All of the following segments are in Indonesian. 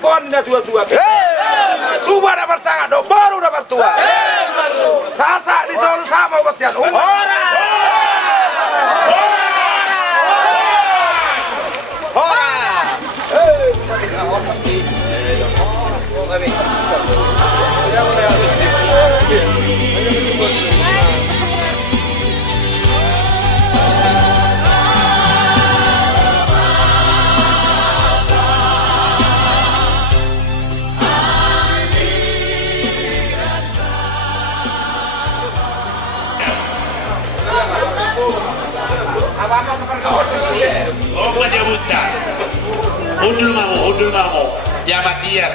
pon na dua-dua. Tuba na bersanga do baru na bertua. Sasa di solo sama batian. Ora. Oh, aja buta. Udul mau. Jabat dia.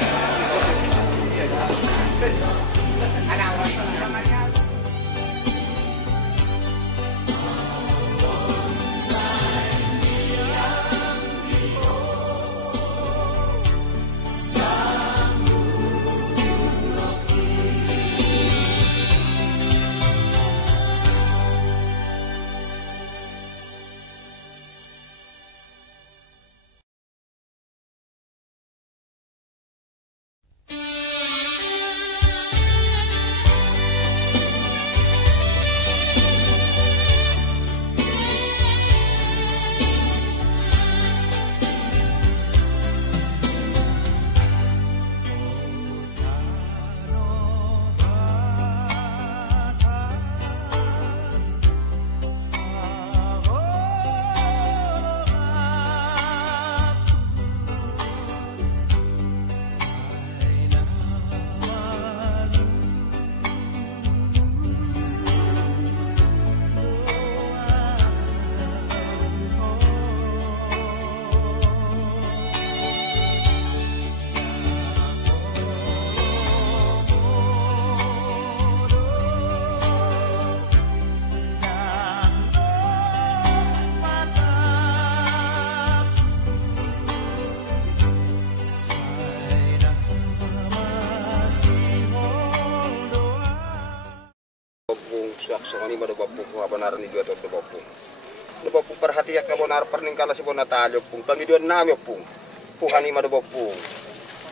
Songoni mado bapung habanar ni dua tot bapung. No bapung perhati ya kabonar perningkala si bona talyo pung pangiduan nami pung. Puhani mado bapung.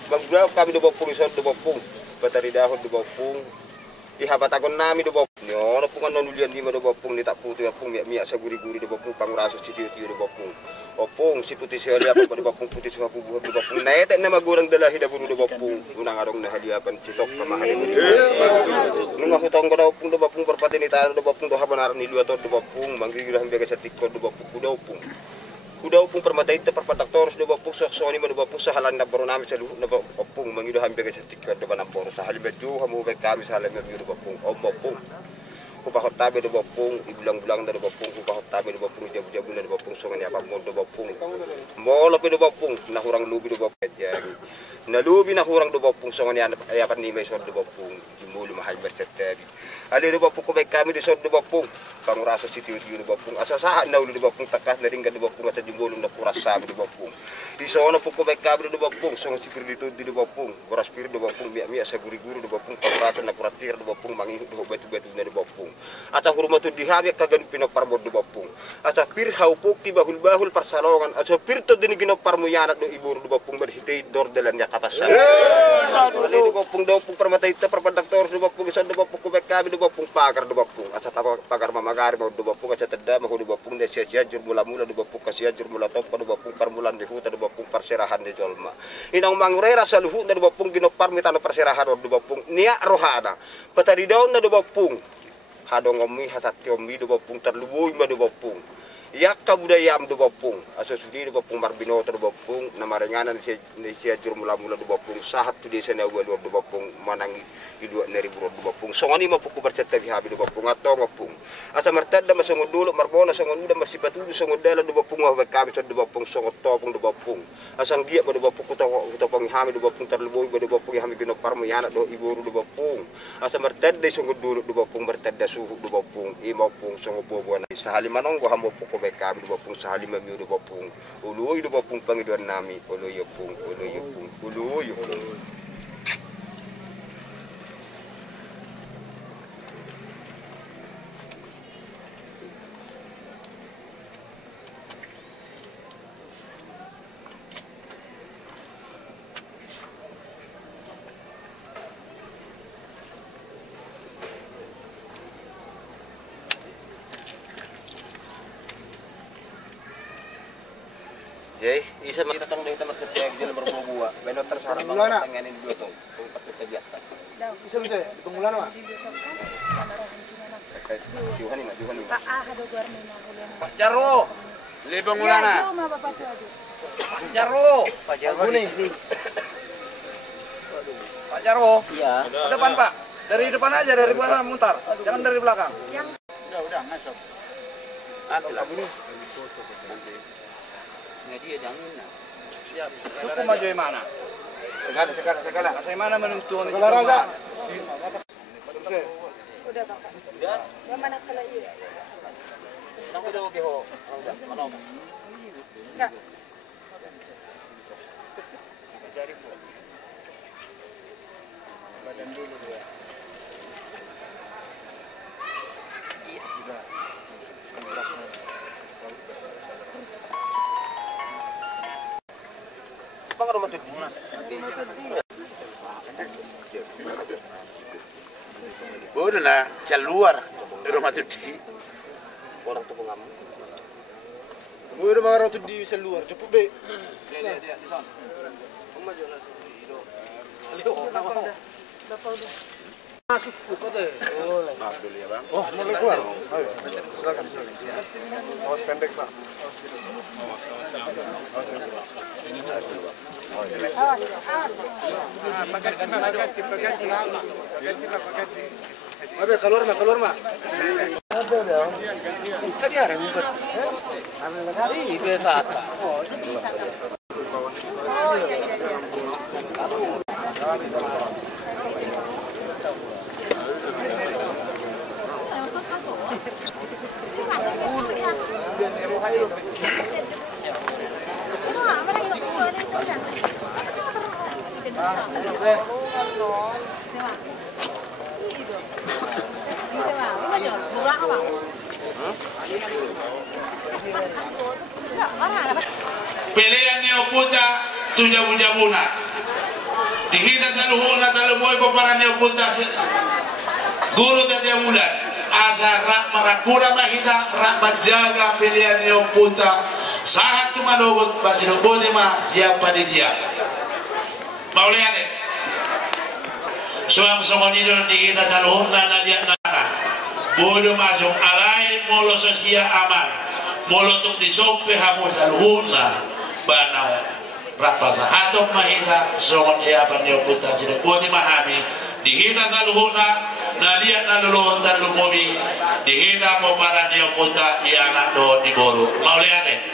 Bagdao kami do bapung iso do bapung. Batari dahon do bapung. Ihabatagon nami do bapung. Nyo no pungan nonulian di mado bapung ni tak putu ya pung miak sa guri-guri do bapung panguraso si tiu-tiu do bapung. Opung si putih sehari apa do bapung putih suha bubuh do bapung. Naetek na magurang dalahi da buru do bapung. Unang adong na hadiapan citok pamahali mo. Nung hutong ko daw pung do bapung perpati ni tayo do bapung do habanar ni dua tot do bapung manggigil hambiaga sa tikko do bapung kudaw pung permatay ta perpadaktoros do bapung soksoni mo do bapung sa halan na baro namin sa luhut na bapung mangido hambiaga sa tikko do banamporo sa halimedyo hamuhubay kami sa halimedyo do bapung o bapung kubahot tabi do bapung ibulang-bulang na do bapung kubahot tabi do bapung jabu-jabu na do bapung songan apa mo do bapung molo pe do bapung nahurang lubi do bapung jagi nalubi nahurang do bapung songan ayapan ni may sod do bapung jumulu mahal bertetabi ali do bapung kubay kami do sod do bapung panguraso si tiu-tiu do bapung asa saat na ulo do bapung takas na ringga do bapung at sa jumulu na puras sabi do bapung isono po kubay kami do bapung songan si firlito di do bapung boras pir do bapung miak-miak sa guri-guri do bapung panguraso na kuratir do bapung mangihut do batu-batu na do bapung ata hurmatu dihabi kagan pinoparmod do bapung ata pir haupuki bahul-bahul parsalongan ata pirto dini ginoparmuyanat do iburu do bapung berhitay dordelan ya kapasa ali do bapung do bapung permatay ta perpadaktor do bapung isa do bapung kubay kami do bapung pagar do bapung ata pagar mamagari do bapung ata tada mahu do bapung de sia-sia jur mula-mula do bapung kasia jur mula top do bapung parmulan di huta do bapung parserahan de jolma inang mangrera sa luhut do bapung ginoparmitano parserahan do bapung niak rohana patari daun do bapung hadong omi hasatyo mi do bapung terlubuy ma do bapung yak kabudayam do bapung aso sudi do bapung marbino do bapung namarenganan ni sia jur mula-mula do bapung sahat tu desa na uwan do bapung manangi idua neri bro do bapung songoni mapuku berceta bihabi do bapung atong ngapung asa martadda masongod dulo marbona songod uda masipatu songod dala do bapung wa kami do bapung songod topung do bapung asang dia do bapung kuto panghami do bapung terlubuy do bapung hami gino parmo yana do iburu do bapung asa martadda songod dulo do bapung martadda suhu do bapung imapung songod bobuan sa halimanong go hamo puko kami do bapung sa halima mi do bapung uluy do bapung pangiduan nami uluy pung uluy Jadi, isa kita tong dari tempat kerja jalan berbuah-buah. Benar tersarap banget tanganin dua tuh. Tempat kerja biasa. Bisa tunggulan mah. Juhan ini, Juhan ini. Pak Jaro. Lebang ulana. Pak Jaro. Pak Jarwo nih. Pak Jaro. Iya. Ke depan, Pak. Dari depan aja, dari depan mutar. Jangan dari belakang. Udah, masuk. Nanti lah. Nggak dia jangan. Siap. Suku maju yang mana? Segala. Saya mana menentukan itu? Olahraga. Udah Bapak. Udah. Yang mana kalau iya? Sampai dulu biho. Mana? Enggak. Badan dulu dia. Bang rumah tuh. Bodoh nah, keluar rumah tuh di. Orang tuh pengamu. Gue udah marah tuh di seluar, cepet be. Dia di sana. Bapak udah. Masuk kok deh. Maaf dulu ya, Bang. Oh, mulai keluar. Ayo, silakan. Awas pendek, Pak. Awas gitu. Abe, keluar mah. Ada dong. Tadi ada ngumpet. Ini biasa apa? Pilihan neoputa tu jabu-jabuna. Dihita saluhuna taluboy paparan neoputa guru tatiap bulan. Asa rak marakura mahita rak menjaga pilihan neoputa. Sahat tu madogot pasinubuti mah siapa dia. Mau lihat deh. Suam songonidor dihita saluhuna nadia nana. Bodoh masuk alai molo sosia aman. Molo tuk disope hamu saluhuna. Banau rapasa hatok mahita songon iapan neoputa sinubuti mahami. Dihita saluhuna naliat naluluhun dan lumobi dihita paparan neoputa ianak do di boru. Mau lihat deh.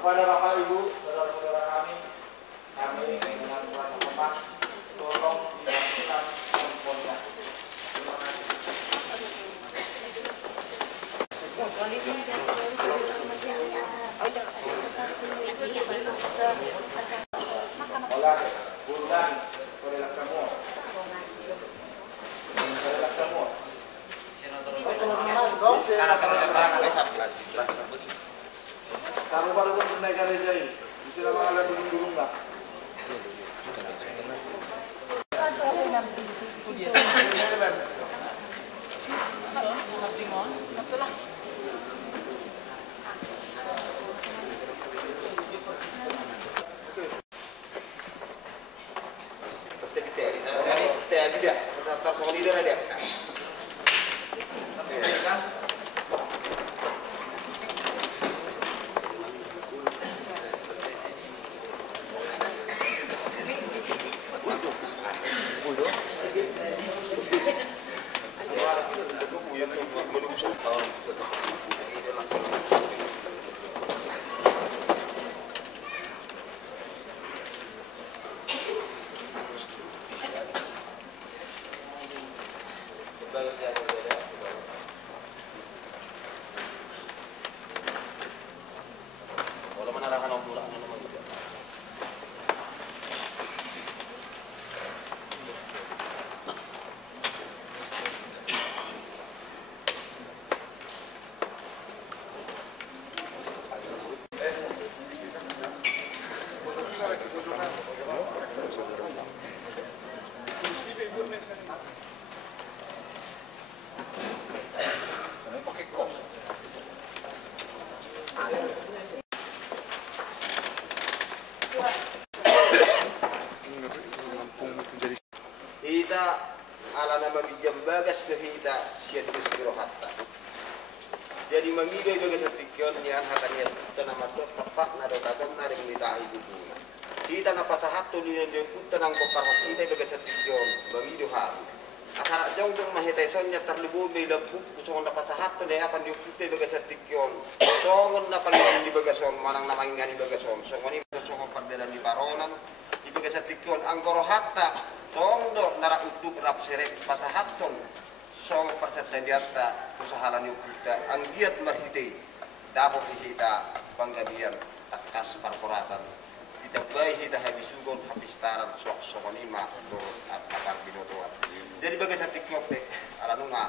Kepada Bapak Ibu, saudara-saudara kami dengan rasa hormat tolong dilakukan pembuatan. Terima kasih. Hola, bulan, relaxamos. Kamu baru menaikkan jari, bisa mengalir dulu nggak? Wala manarahan ang mula naman. Hita ala na mabigyan bagas na hita siya di siguro hatta. Jadi mamidoy bagas at tikyon niya hatan niya ito na matot tapak na daw tatong na rin nitahi bubuna. Hita na pasahat to niya yung punta ng paparhat hita bagas at tikyon mamido haru. Akara jong jong mahitay son niya tarlubo may labuk kusong na pasahat to niya apan yung punta bagas at tikyon. Songon na pangyayin di bagason manang namang nga ni bagason. Songon ni bagason pagdalan ni baronan di bagas at tikyon ang goro hatta. Tongdo nara untuk rap serek patahaton song persendiata usahalan yung kita ang giat marhite dapat isita panggabian akas parporatan kita bay sita habis sugon habis taran sok-sokonima turut at apar binotoan jadi bagai sa TikTok ala nunga